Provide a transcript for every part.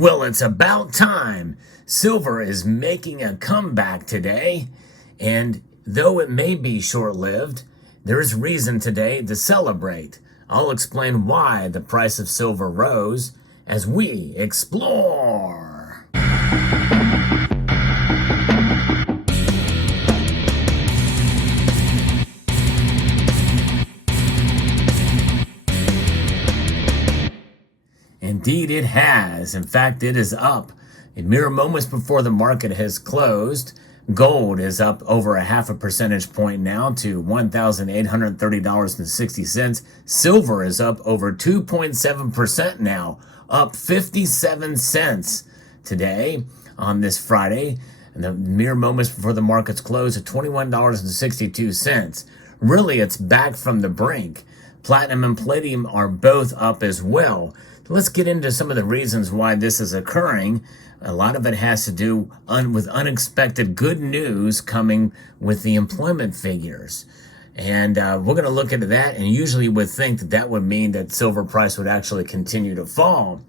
Well, it's about time. Silver is making a comeback today, and though it may be short-lived, there's reason today to celebrate. I'll explain why the price of silver rose as we explore. Indeed, it has. In fact, it is up. In mere moments before the market has closed, gold is up over a half a percentage point now to $1,830.60. Silver is up over 2.7% now, up 57 cents today on this Friday. And the mere moments before the markets close at $21.62. Really, it's back from the brink. Platinum and palladium are both up as well. Let's get into some of the reasons why this is occurring. A lot of it has to do with unexpected good news coming with the employment figures. And we're going to look into that, and usually you would think that that would mean that silver price would actually continue to fall.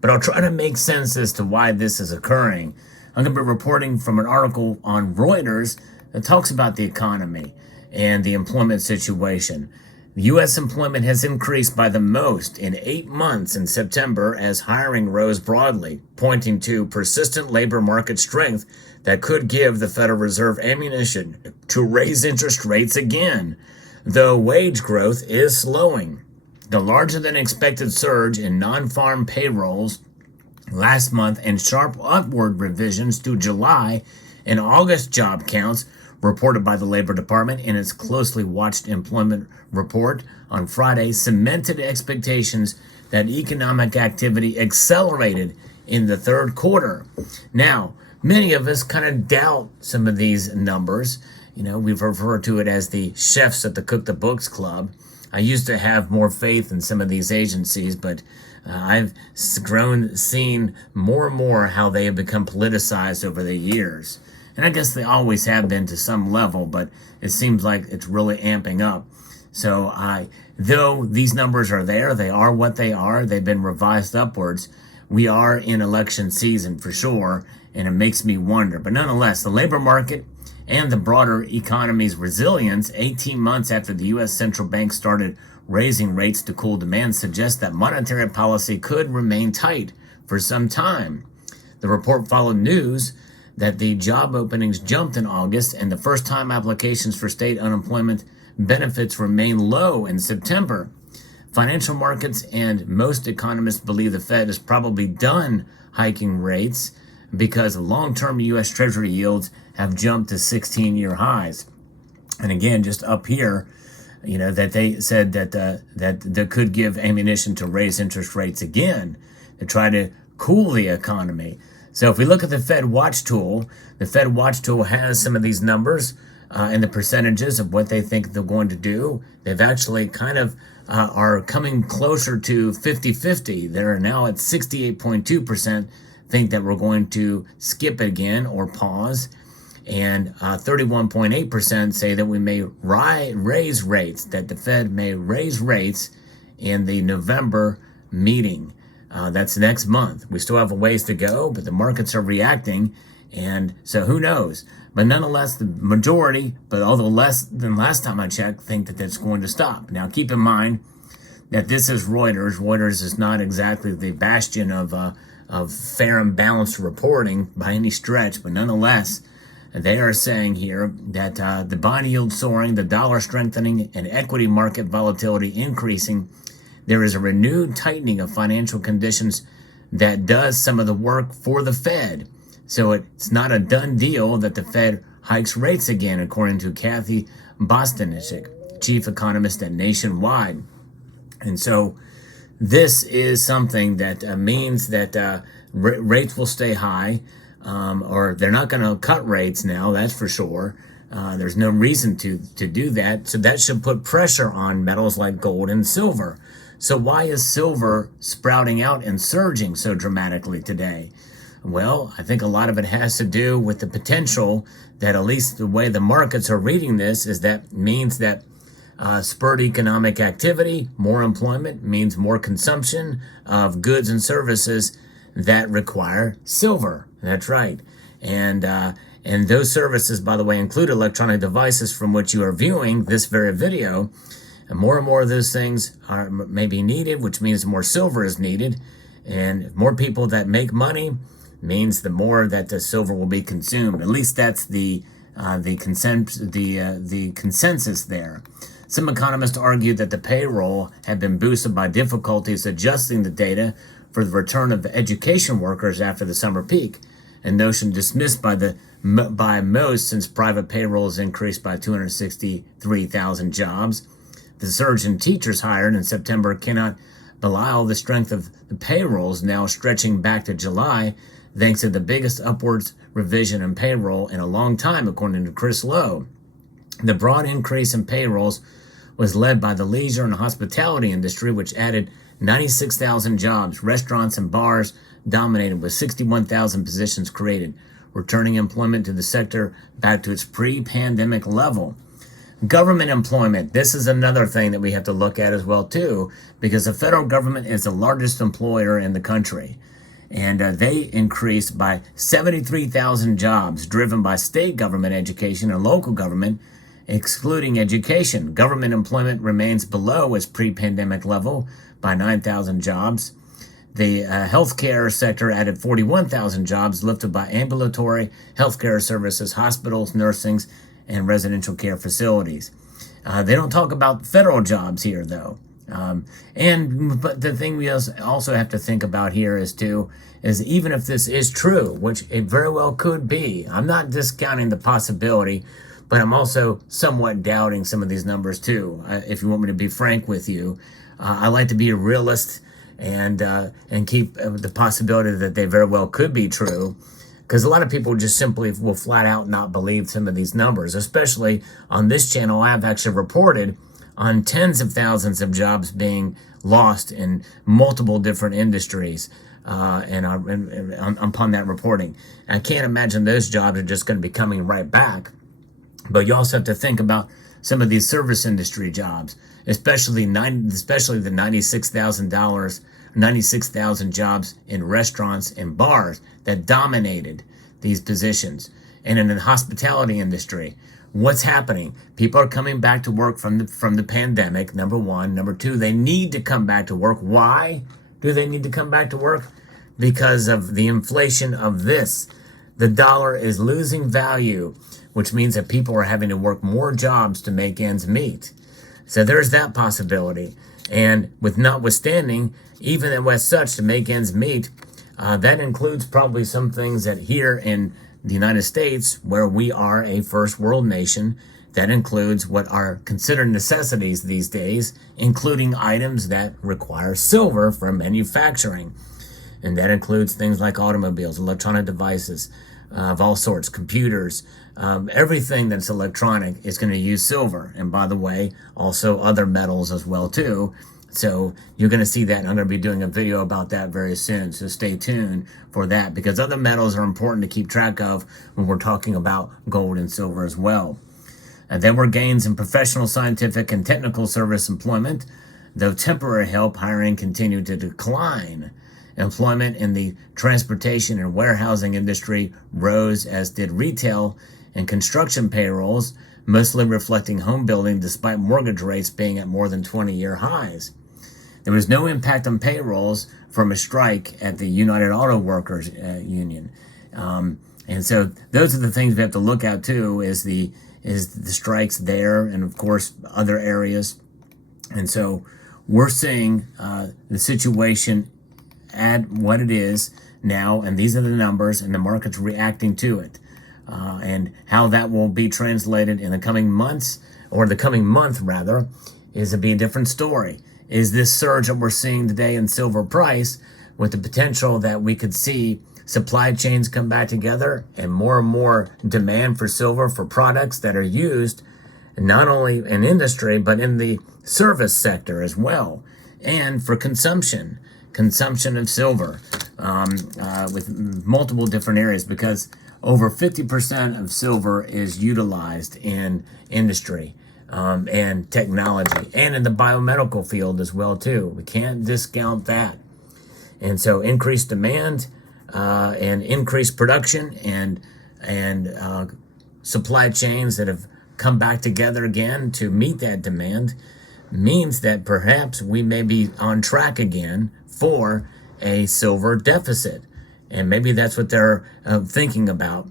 But I'll try to make sense as to why this is occurring. I'm going to be reporting from an article on Reuters that talks about the economy and the employment situation. U.S. employment has increased by the most in 8 months in September as hiring rose broadly, pointing to persistent labor market strength that could give the Federal Reserve ammunition to raise interest rates again, though wage growth is slowing. The larger-than-expected surge in non-farm payrolls last month and sharp upward revisions to July and August job counts reported by the Labor Department in its closely watched employment report on Friday cemented expectations that economic activity accelerated in the third quarter. Now, many of us kind of doubt some of these numbers. You know, we've referred to it as the chefs at the Cook the Books Club. I used to have more faith in some of these agencies, but I've seen more and more how they have become politicized over the years. And I guess they always have been to some level, but it seems like it's really amping up. So though these numbers are there, they are what they are. They've been revised upwards. We are in election season for sure, and it makes me wonder. But nonetheless, the labor market and the broader economy's resilience 18 months after the U.S. Central Bank started raising rates to cool demand suggests that monetary policy could remain tight for some time. The report followed news that the job openings jumped in August and the first-time applications for state unemployment benefits remain low in September. Financial markets and most economists believe the Fed is probably done hiking rates because long-term U.S. Treasury yields have jumped to 16-year highs. And again, just up here, you know, that they said that could give ammunition to raise interest rates again to try to cool the economy. So if we look at the Fed Watch tool, the Fed Watch tool has some of these numbers and the percentages of what they think they're going to do. They've actually kind of are coming closer to 50-50. They're now at 68.2% think that we're going to skip again or pause. And 31.8% say that we may raise rates, that the Fed may raise rates in the November meeting. That's next month. We still have a ways to go, but the markets are reacting, and so who knows? But nonetheless, the majority, but although less than last time I checked, think that that's going to stop. Now, keep in mind that this is Reuters. Reuters is not exactly the bastion of fair and balanced reporting by any stretch, but nonetheless, they are saying here that the bond yield soaring, the dollar strengthening, and equity market volatility increasing, there is a renewed tightening of financial conditions that does some of the work for the Fed. So it's not a done deal that the Fed hikes rates again, according to Kathy Bostanichik, chief economist at Nationwide. And so this is something that means that rates will stay high, or they're not going to cut rates now, that's for sure. There's no reason to do that. So that should put pressure on metals like gold and silver. So why is silver sprouting out and surging so dramatically today? Well, I think a lot of it has to do with the potential that, at least the way the markets are reading this, is that means that spurred economic activity, more employment means more consumption of goods and services that require silver. That's right. And those services, by the way, include electronic devices from which you are viewing this very video. And more of those things may be needed, which means more silver is needed. And more people that make money means the more that the silver will be consumed. At least that's the consensus there. Some economists argue that the payroll had been boosted by difficulties adjusting the data for the return of the education workers after the summer peak, a notion dismissed by most since private payrolls increased by 263,000 jobs. The surge in teachers hired in September cannot belie the strength of the payrolls now stretching back to July, thanks to the biggest upwards revision in payroll in a long time, according to Chris Lowe. The broad increase in payrolls was led by the leisure and hospitality industry, which added 96,000 jobs. Restaurants and bars dominated with 61,000 positions created, returning employment to the sector back to its pre-pandemic level. Government employment. This is another thing that we have to look at as well, too, because the federal government is the largest employer in the country. And they increased by 73,000 jobs, driven by state government, education, and local government, excluding education. Government employment remains below its pre-pandemic level by 9,000 jobs. The healthcare sector added 41,000 jobs, lifted by ambulatory healthcare services, hospitals, nursing, and residential care facilities. They don't talk about federal jobs here, though. But the thing we also have to think about here is even if this is true, which it very well could be, I'm not discounting the possibility, but I'm also somewhat doubting some of these numbers too. If you want me to be frank with you, I like to be a realist and keep the possibility that they very well could be true. Because a lot of people just simply will flat out not believe some of these numbers, especially on this channel. I have actually reported on tens of thousands of jobs being lost in multiple different industries upon that reporting. I can't imagine those jobs are just going to be coming right back. But you also have to think about some of these service industry jobs, especially the $96,000 jobs in restaurants and bars that dominated these positions. And in the hospitality industry, what's happening? People are coming back to work from the pandemic, number one. Number two, they need to come back to work. Why do they need to come back to work? Because of the inflation of this. The dollar is losing value, which means that people are having to work more jobs to make ends meet. So there's that possibility. And with notwithstanding, even as such, to make ends meet, that includes probably some things that here in the United States, where we are a first world nation, that includes what are considered necessities these days, including items that require silver for manufacturing. And that includes things like automobiles, electronic devices of all sorts, computers, everything that's electronic is going to use silver. And by the way, also other metals as well too. So you're going to see that. And I'm going to be doing a video about that very soon. So stay tuned for that, because other metals are important to keep track of when we're talking about gold and silver as well. And there were gains in professional, scientific, and technical service employment, though temporary help hiring continued to decline. Employment in the transportation and warehousing industry rose, as did retail and construction payrolls, mostly reflecting home building despite mortgage rates being at more than 20-year highs. There was no impact on payrolls from a strike at the United Auto Workers Union. And so those are the things we have to look at too, is the strikes there, and of course other areas. And so we're seeing the situation at what it is now, and these are the numbers, and the market's reacting to it. And how that will be translated in the coming months, or the coming month rather, is to be a different story. Is this surge that we're seeing today in silver price, with the potential that we could see supply chains come back together and more demand for silver for products that are used not only in industry but in the service sector as well, and for consumption of silver with multiple different areas, because over 50% of silver is utilized in industry and technology, and in the biomedical field as well too. We can't discount that. And so increased demand and increased production and supply chains that have come back together again to meet that demand means that perhaps we may be on track again for a silver deficit. And maybe that's what they're thinking about.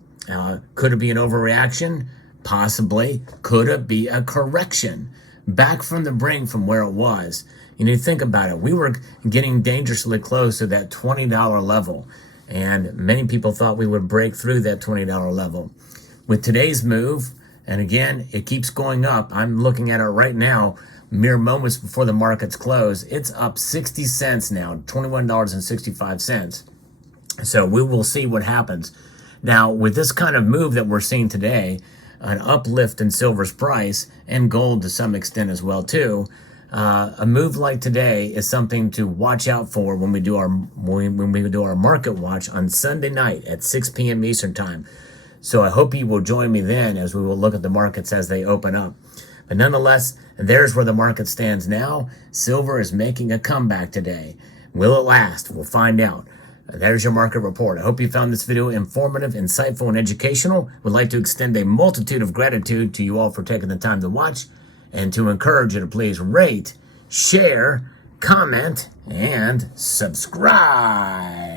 Could it be an overreaction? Possibly. Could it be a correction? Back from the brink from where it was. Think about it. We were getting dangerously close to that $20 level. And many people thought we would break through that $20 level. With today's move, and again, it keeps going up. I'm looking at it right now, mere moments before the markets close. It's up 60 cents now, $21.65. So we will see what happens. Now, with this kind of move that we're seeing today, an uplift in silver's price and gold to some extent as well too, a move like today is something to watch out for when we do our market watch on Sunday night at 6 p.m. Eastern time. So I hope you will join me then as we will look at the markets as they open up. But nonetheless, there's where the market stands now. Silver is making a comeback today. Will it last? We'll find out. There's your market report. I hope you found this video informative, insightful, and educational. Would like to extend a multitude of gratitude to you all for taking the time to watch and to encourage you to please rate, share, comment, and subscribe.